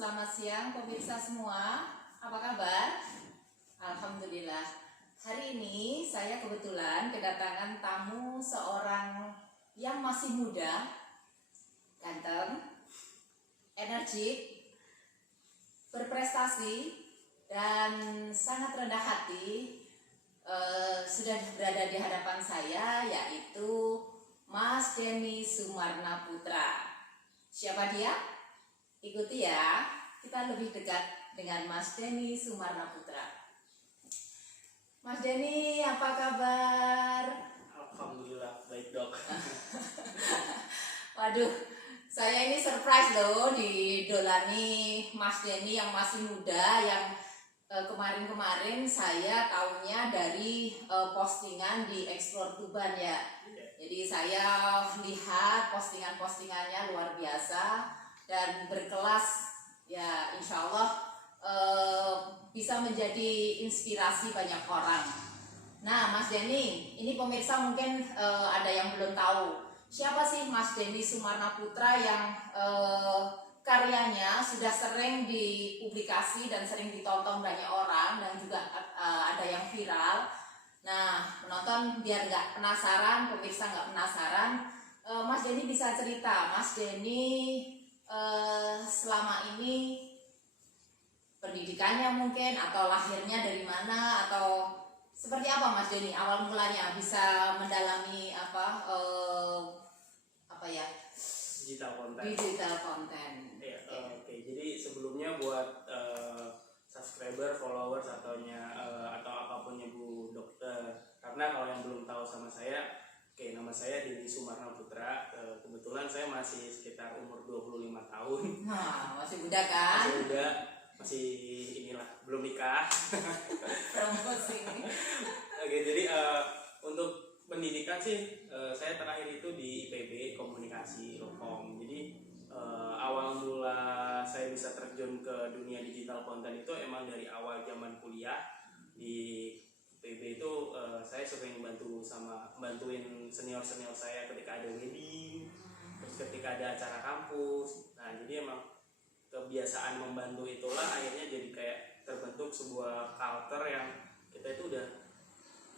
selamat siang pemirsa semua. Apa kabar? Alhamdulillah. Hari ini saya kebetulan kedatangan tamu seorang yang masih muda, ganteng, energik, berprestasi, dan sangat rendah hati. Sudah berada di hadapan saya, yaitu Mas Denny Sumarna Putra. Siapa dia? Ikuti ya, kita lebih dekat dengan Mas Denny Sumarna Putra. Mas Denny, apa kabar? Alhamdulillah, baik dok. Waduh, saya ini surprise loh didolani Mas Denny yang masih muda, yang kemarin-kemarin saya tahunya dari postingan di Explore Tuban ya. Jadi saya lihat postingan-postingannya luar biasa dan berkelas ya, insya Allah bisa menjadi inspirasi banyak orang. Nah Mas Denny, ini pemirsa mungkin ada yang belum tahu siapa sih Mas Denny Sumarna Putra yang karyanya sudah sering dipublikasi dan sering ditonton banyak orang dan juga ada yang viral. Nah, penonton biar nggak penasaran, pemirsa nggak penasaran, Mas Denny bisa cerita, Mas Denny selama ini pendidikannya mungkin atau lahirnya dari mana atau seperti apa Mas Denny awal mulanya bisa mendalami apa ya? Digital content. Ya, Oke. Jadi sebelumnya buat subscriber, followers atau apapunnya Bu Dokter. Karena kalau yang belum tahu sama saya, nama saya Denny Sumarna Putra. Kebetulan saya masih sekitar umur 25 tahun. Nah, masih muda kan? Masih muda, masih belum nikah. Promosi. Oke, jadi untuk pendidikan sih saya terakhir itu di IPB Komunikasi Lokom. Jadi awal mula saya bisa terjun ke dunia digital konten itu emang dari awal zaman kuliah di IPB itu. Saya sering bantuin senior saya ketika ada wedding, terus ketika ada acara kampus. Nah jadi emang kebiasaan membantu itulah akhirnya jadi kayak terbentuk sebuah culture yang kita itu udah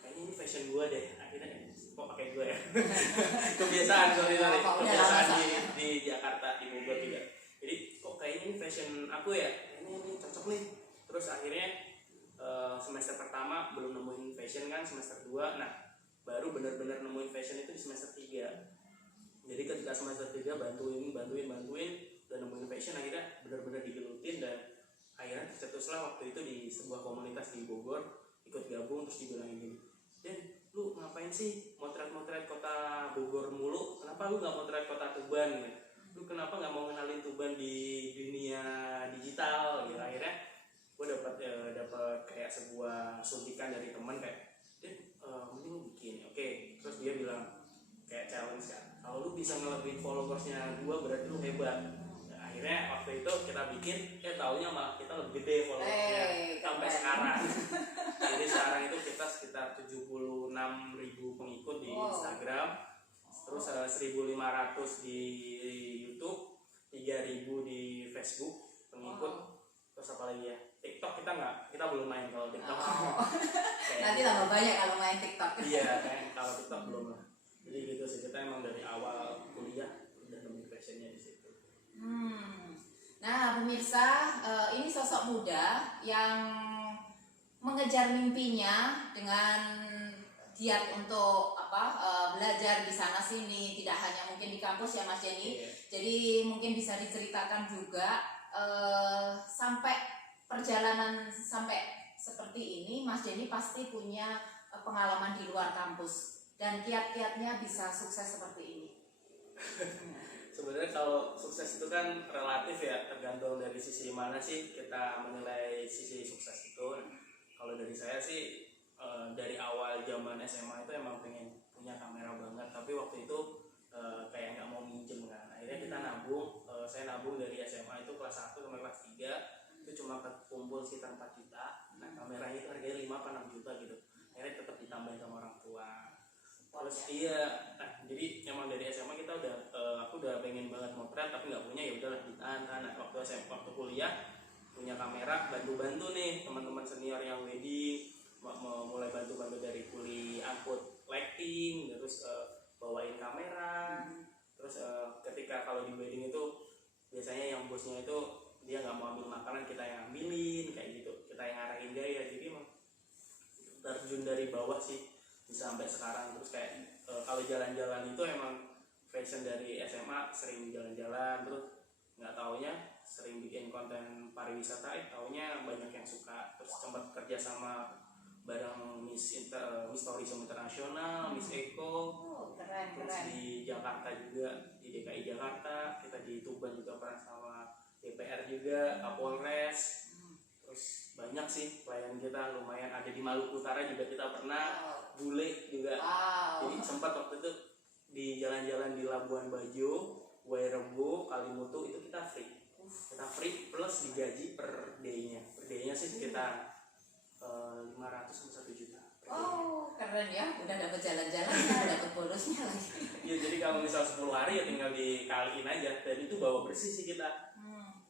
kayaknya ini fashion gue deh, akhirnya kok pakai gue ya. kebiasaan di Jakarta, di Bogor juga. Jadi kok kayaknya ini fashion aku ya, ini cocok nih. Terus akhirnya semester pertama belum nemuin fashion kan, semester 2 nah baru benar-benar nemuin fashion itu di semester 3. Jadi ketika semester 3 bantuin dan nemuin fashion, akhirnya benar-benar digelutin dan akhirnya tercetuslah waktu itu di sebuah komunitas di Bogor, ikut gabung. Terus dibilangin gini, Dan lu ngapain sih motret kota Bogor mulu, kenapa lu gak motret kota Tuban gitu? Lu kenapa gak mau ngenalin Tuban di dunia digital gitu? Akhirnya gue dapat kayak sebuah suntikan dari teman kayak, mending lu bikin. Oke. Terus dia bilang kayak challenge kan, kalau lu bisa ngelebihin followersnya gue berarti lu hebat. Nah, akhirnya waktu itu kita bikin, taunya malah kita lebih gede followersnya sampai sekarang. Jadi sekarang itu kita sekitar 76.000 pengikut di Instagram, terus 1.500 di YouTube, 3.000 di Facebook pengikut. Terus apa lagi ya? TikTok kita belum main kalau TikTok. Nanti tambah banyak kalau main TikTok. Iya, kayak kalau TikTok belum lah. Jadi gitu sih, kita emang dari awal kuliah udah nemuin passionnya di situ. Nah pemirsa, ini sosok muda yang mengejar mimpinya dengan giat untuk belajar di sana sini, tidak hanya mungkin di kampus ya Mas Denny. Jadi mungkin bisa diceritakan juga sampai perjalanan sampai seperti ini, Mas Denny pasti punya pengalaman di luar kampus dan kiat-kiatnya bisa sukses seperti ini. Sebenarnya kalau sukses itu kan relatif ya, tergantung dari sisi mana sih kita menilai sisi sukses itu. Kalau dari saya sih dari awal zaman SMA itu emang pengen punya kamera banget, tapi waktu itu kayak nggak mau minjem kan. Akhirnya kita nabung, saya nabung dari SMA itu kelas 1 sampai kelas 3 itu cuma kumpul sekitar 4 juta. Nah kameranya itu harganya 5 atau 6 juta gitu. Akhirnya tetap ditambahin sama orang tua. Terus jadi emang dari SMA kita aku udah pengen banget motret tapi nggak punya, ya udahlah ditahan. Nah Nah waktu waktu kuliah punya kamera, bantu-bantu nih teman-teman senior yang wedding, mulai bantu-bantu dari kuli angkut lighting, terus bawain kamera. Terus ketika kalau di wedding itu biasanya yang bosnya itu dia nggak mau ambil makanan, kita yang ambilin kayak gitu, kita yang ngarahin gaya. Jadi emang terjun dari bawah sih bisa sampai sekarang. Terus kayak kalau jalan-jalan itu emang fashion dari SMA, sering jalan-jalan, terus nggak taunya sering bikin konten pariwisata, taunya banyak yang suka. Terus sempat kerja sama bareng Miss Tourism Internasional, Miss Eko. Keren, Terus keren. di Jakarta juga, di DKI Jakarta, kita di Tuban juga pernah sama DPR juga, Kapolres. Terus banyak sih klien kita, lumayan. Ada di Maluku Utara juga kita pernah, bule juga. Jadi sempat waktu itu di jalan-jalan di Labuan Bajo, Wairebo, Kalimutu itu kita free plus digaji per day-nya. Per day-nya sih sekitar 500 sampai 1 juta. Keren ya, udah dapat jalan-jalan, dapat bonusnya lagi. Ya jadi kalau misal 10 hari ya tinggal dikaliin aja. Dan itu bawa bersih sih kita.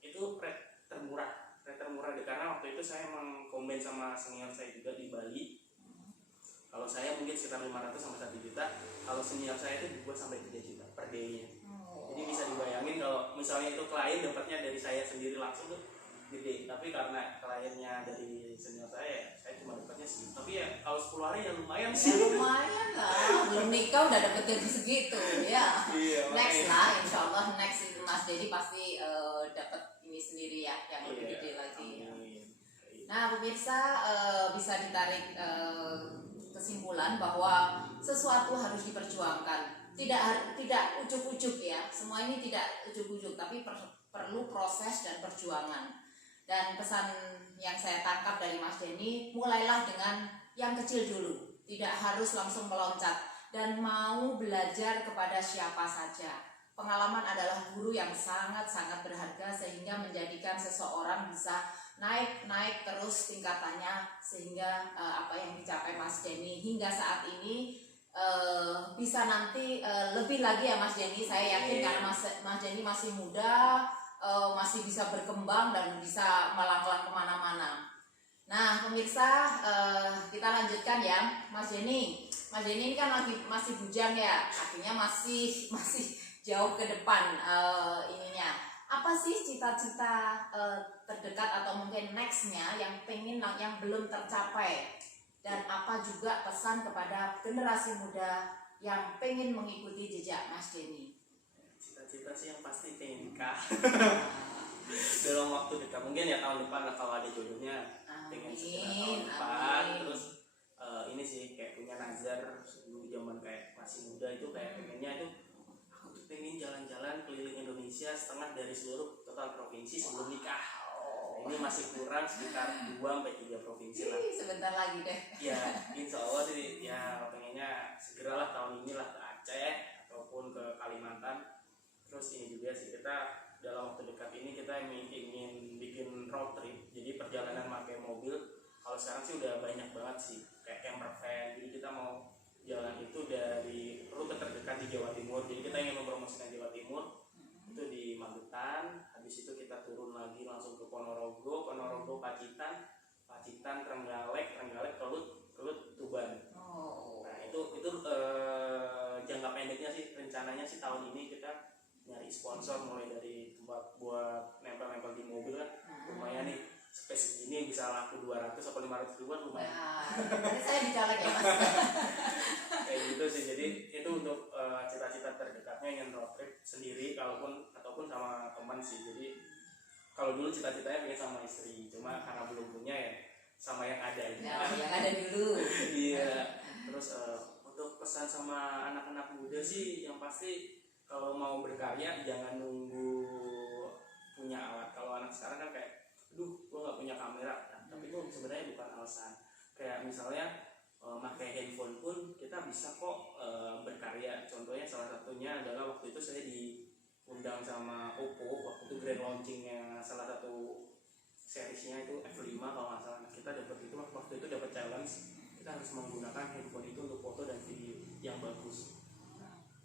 Itu rate termurah deh, karena waktu itu saya emang komen sama senior saya juga di Bali. Kalau saya mungkin sekitar 500 sampai 1 juta, kalau senior saya itu 2 sampai 3 juta per day-nya. Jadi bisa dibayangin kalau misalnya itu klien dapatnya dari saya sendiri langsung tuh gede, tapi karena kliennya dari senior saya cuma dapatnya segitu. Tapi ya kalau 10 hari ya lumayan sih. Ya lumayan lah, belum nikah udah dapet gaji segitu ya. Iya, Next lah, insya Allah next itu Mas Dedi pasti dapat ini sendiri ya, yang lebih gede lagi. Nah pemirsa, bisa ditarik kesimpulan bahwa sesuatu harus diperjuangkan. Tidak ujuk-ujuk ya, semua ini tidak ujuk-ujuk, tapi perlu proses dan perjuangan. Dan pesan yang saya tangkap dari Mas Denny, mulailah dengan yang kecil dulu, tidak harus langsung meloncat, dan mau belajar kepada siapa saja. Pengalaman adalah guru yang sangat-sangat berharga, sehingga menjadikan seseorang bisa naik terus tingkatannya, sehingga apa yang dicapai Mas Denny hingga saat ini bisa nanti lebih lagi ya Mas Denny. Saya yakin karena Mas Denny masih muda, masih bisa berkembang dan bisa melanglang kemana-mana. Nah pemirsa, kita lanjutkan ya Mas Denny. Mas Denny ini kan masih bujang ya, artinya masih jauh ke depan ininya. Apa sih cita-cita terdekat atau mungkin nextnya yang belum tercapai? Dan apa juga pesan kepada generasi muda yang pengen mengikuti jejak Mas Denny? Cita-cita sih yang pasti pengen nikah dalam waktu dekat, mungkin ya tahun depan lah kalau ada jodohnya. Pengen segera tahun depan. Terus ini sih kayak punya nazar dulu zaman kayak masih muda itu, kayak pengennya itu aku tuh pengen jalan-jalan keliling Indonesia setengah dari seluruh total provinsi sebelum nikah. Ini masih kurang sekitar 2-3 provinsi lah. Sebentar lagi deh. Ya, insya Allah sih ya pengennya segeralah tahun inilah ke Aceh ataupun ke Kalimantan. Terus ini juga sih kita dalam waktu dekat ini kita ingin bikin road trip. Jadi perjalanan pakai mobil. Kalau sekarang sih udah banyak banget sih kayak camper van. Jadi kita mau jalan itu dari rute terdekat di Jawa Timur. Jadi kita ingin mempromosikan Jawa Timur. Itu di Magetan, habis itu kita turun lagi langsung ke Ponorogo, Pacitan, Trenggalek, Kelut, Tuban. Nah itu jangka pendeknya sih, rencananya sih tahun ini kita nyari sponsor mulai dari tempat buat nempel-nempel di mobil kan, lumayan nih. Space segini bisa laku 200 atau 500 ribuan lumayan. Nah, saya dicolek ya Mas. Kayak gitu sih. Jadi itu untuk cita-cita terdekatnya ingin road trip sendiri ataupun sama teman sih. Jadi kalau dulu cita-citanya pengen sama istri, cuma karena belum punya ya sama yang ada aja. Ya, yang ada dulu. Iya. Terus untuk pesan sama anak-anak muda sih yang pasti kalau mau berkarya jangan nunggu punya alat. Kalau anak sekarang kan kayak aduh gue gak punya kamera, tapi itu sebenarnya bukan alasan. Kayak misalnya pakai handphone pun kita bisa kok berkarya. Contohnya salah satunya adalah waktu itu saya diundang sama Oppo, waktu itu grand launchingnya salah satu seriesnya itu F5 kalau nggak salah. Kita dapat itu waktu itu dapat challenge, kita harus menggunakan handphone itu untuk foto dan video yang bagus.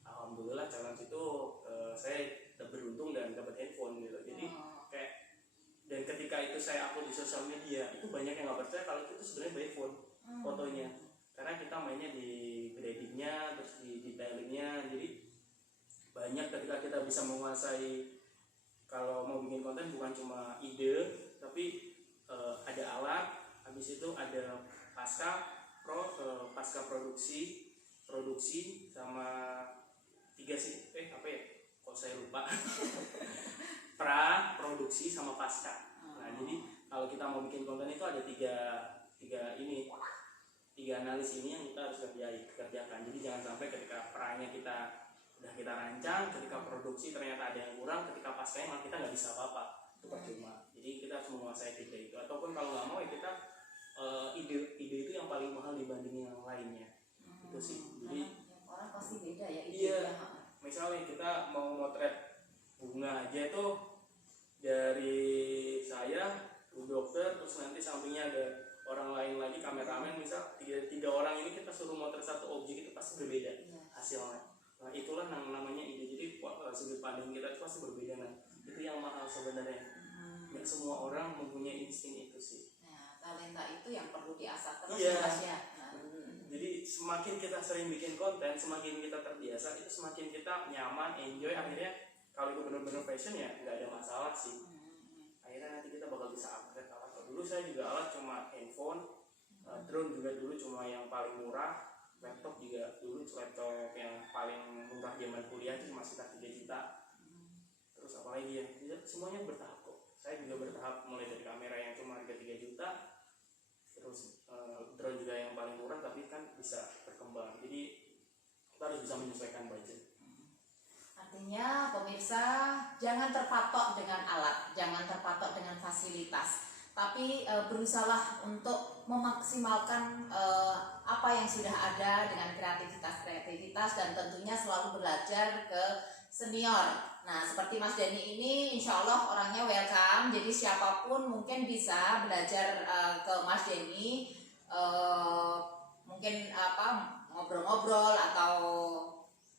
Alhamdulillah challenge itu saya beruntung dan dapat handphone gitu. Jadi itu saya upload di sosial media, itu banyak yang nggak percaya kalau itu sebenarnya by phone fotonya, karena kita mainnya di gradingnya, terus di detailingnya. Jadi banyak ketika kita bisa menguasai, kalau mau bikin konten bukan cuma ide, tapi ada alat, habis itu ada pasca produksi sama tiga sih, apa ya, kok saya lupa. Pra, produksi, sama pasca. Nah, jadi kalau kita mau bikin konten itu ada tiga analis ini yang kita harus kerjakan. Jadi jangan sampai ketika pranya udah kita rancang, ketika produksi ternyata ada yang kurang, ketika paskanya malah kita nggak bisa apa-apa, itu percuma. Jadi kita harus menguasai tiga itu. Ataupun kalau nggak mau ya kita ide itu yang paling mahal dibanding yang lainnya. Itu sih. Jadi orang pasti beda ya ide. Iya. Misalnya kita mau motret bunga aja itu dari saya, Bu Dokter, terus nanti sampingnya ada orang lain lagi, kameramen, misal tiga orang ini kita suruh motret satu objek, itu pasti berbeda hasilnya. Nah itulah namanya ide. Jadi sudut pandang kita itu pasti berbeda. Nah itu yang mahal sebenarnya. Nggak semua orang mempunyai insting itu sih. Nah talenta itu yang perlu diasah terus Iya. ya. Jadi semakin kita sering bikin konten, semakin kita terbiasa, itu semakin kita nyaman, enjoy. Akhirnya kalau itu benar-benar passion ya nggak ada masalah sih. Akhirnya nanti kita bakal bisa upgrade alat. Dulu saya juga alat cuma handphone, drone juga dulu cuma yang paling murah, laptop juga dulu laptop yang paling murah zaman kuliah itu cuma sekitar 3 juta. Terus apa lagi ya? Semuanya bertahap kok. Saya juga bertahap, mulai dari kamera yang cuma harga 3 juta, terus drone juga yang paling murah tapi kan bisa berkembang. Jadi kita harus bisa menyesuaikan budget. Artinya pemirsa jangan terpatok dengan alat, jangan terpatok dengan fasilitas, tapi berusahalah untuk memaksimalkan apa yang sudah ada dengan kreativitas dan tentunya selalu belajar ke senior. Nah seperti Mas Denny ini insya Allah orangnya welcome, jadi siapapun mungkin bisa belajar ke Mas Denny, mungkin ngobrol-ngobrol atau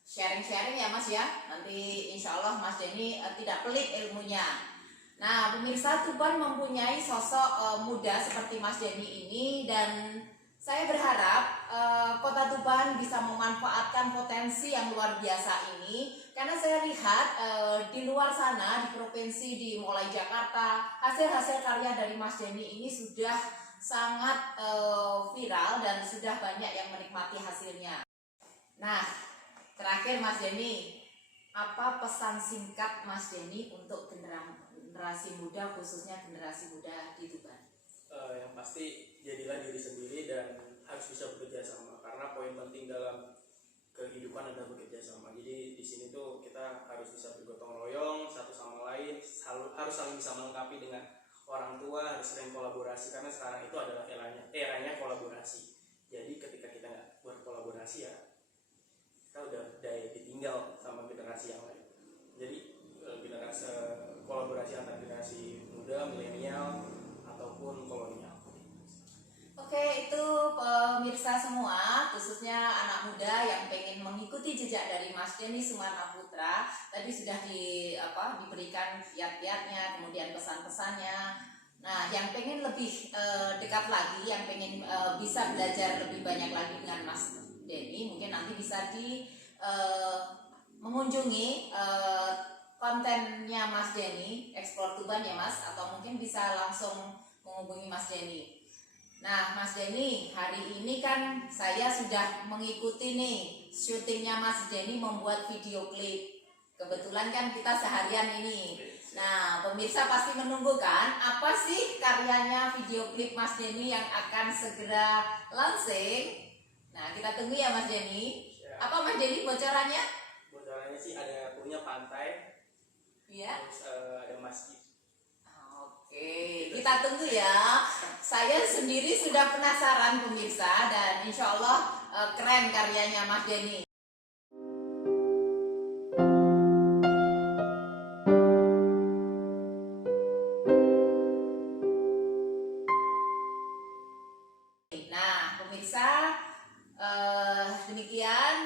sharing-sharing ya Mas ya. Nanti insya Allah Mas Denny tidak pelit ilmunya. Nah pemirsa, Tuban mempunyai sosok muda seperti Mas Denny ini, dan saya berharap Kota Tuban bisa memanfaatkan potensi yang luar biasa ini, karena saya lihat di luar sana, di provinsi, mulai Jakarta, hasil-hasil karya dari Mas Denny ini sudah sangat viral dan sudah banyak yang menikmati hasilnya. Nah terakhir Mas Denny, apa pesan singkat Mas Denny untuk generasi muda, khususnya generasi muda di Tuban? Yang pasti jadilah diri sendiri dan harus bisa bekerja sama, karena poin penting dalam kehidupan adalah bekerja sama. Jadi di sini tuh kita harus bisa bergotong royong satu sama lain, harus saling bisa melengkapi dengan orang tua, harus sering kolaborasi, karena sekarang itu adalah eranya kolaborasi. Jadi ketika kita nggak berkolaborasi ya kita udah ditinggal sama generasi yang lain. Jadi generasi kolaborasi antar generasi muda, milenial ataupun kolonial. Oke, itu pemirsa semua, khususnya anak muda yang pengen mengikuti jejak dari Mas Denny Sumarna Putra. Tadi sudah diberikan kiat-kiatnya, kemudian pesan-pesannya. Nah, yang pengen lebih dekat lagi, yang pengen bisa belajar lebih banyak lagi dengan Mas Denny, mungkin nanti bisa mengunjungi kontennya Mas Denny, Explore Tuban ya Mas, atau mungkin bisa langsung menghubungi Mas Denny. Nah Mas Denny, hari ini kan saya sudah mengikuti nih syutingnya Mas Denny membuat video klip. Kebetulan kan kita seharian ini. Nah pemirsa pasti menunggu kan, apa sih karyanya video klip Mas Denny yang akan segera launching? Nah kita tunggu ya Mas Denny. Apa Mas Denny bocorannya? Bocorannya sih punya pantai, Iya. terus ada masjid. Oke, kita tunggu ya. Saya sendiri sudah penasaran pemirsa, dan insya Allah keren karyanya Mas Denny. Nah pemirsa, demikian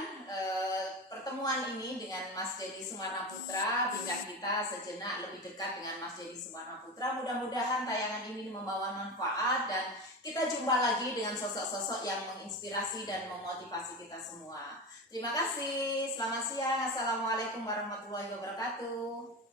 pertemuan pertemuan ini dengan Mas Denny Sumarna Putra, bintang kita sejenak lebih dekat dengan Mas Denny Sumarna Putra. Mudah-mudahan tayangan ini membawa manfaat dan kita jumpa lagi dengan sosok-sosok yang menginspirasi dan memotivasi kita semua. Terima kasih, selamat siang, assalamualaikum warahmatullahi wabarakatuh.